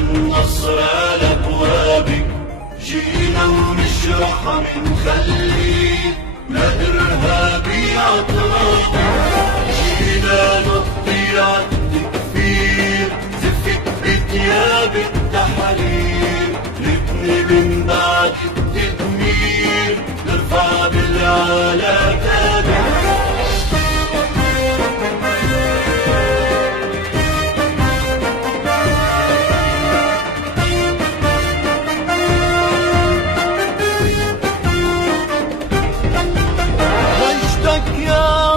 النصر على ابوابك، جينا ونشرحها من خليك، لا ارهابي عطرابك، جينا نقضي عالتكفير، زفت بثياب التحرير، نبني من بعد التدمير، نرفع بالعلا تابع.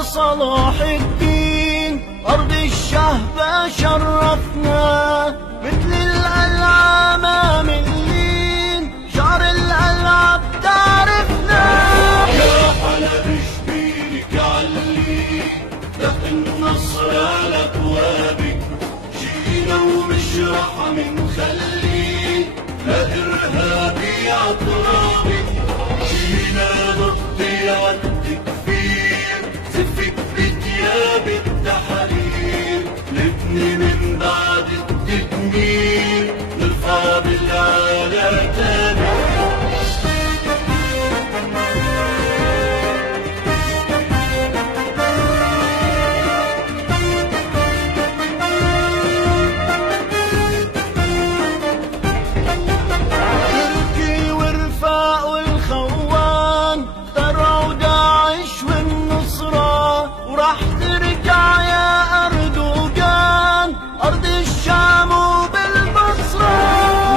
صلاح الدين أرض الشهبة شرفنا، مثل القلعة أمام اللين، شعر القلعة بتعرفنا. يا حلب شبيلك عليك، دق النصر على أبوابك، جينا ومشرحة من خليك، لا إرهابي عطرابك، جينا نقضي عالتكفير، زفت بثياب التحرير، نبني من بعد التدمير، نرفع بالعلا تابع. تركي ورفاق والخوان اخترعوا داعش والنصرة، وراح ترجع يا أردوغان أرض الشام وبالبصرة.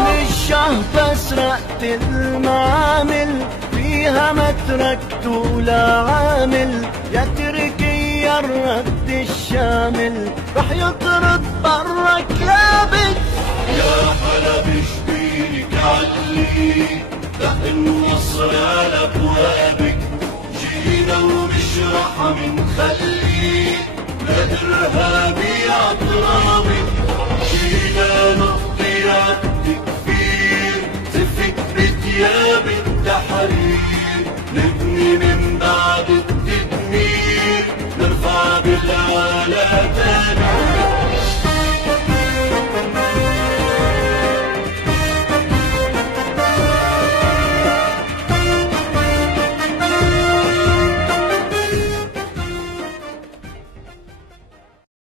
من الشهبة سرقت المعامل، فيها ما تركت ولا عامل، يا تركي يا الرد الشامل، رح يطرد برك لابد. يا حلب شبيلك عليك، دق النصر على أبوابك، جينا ومشرحة من خليك، لا إرهابي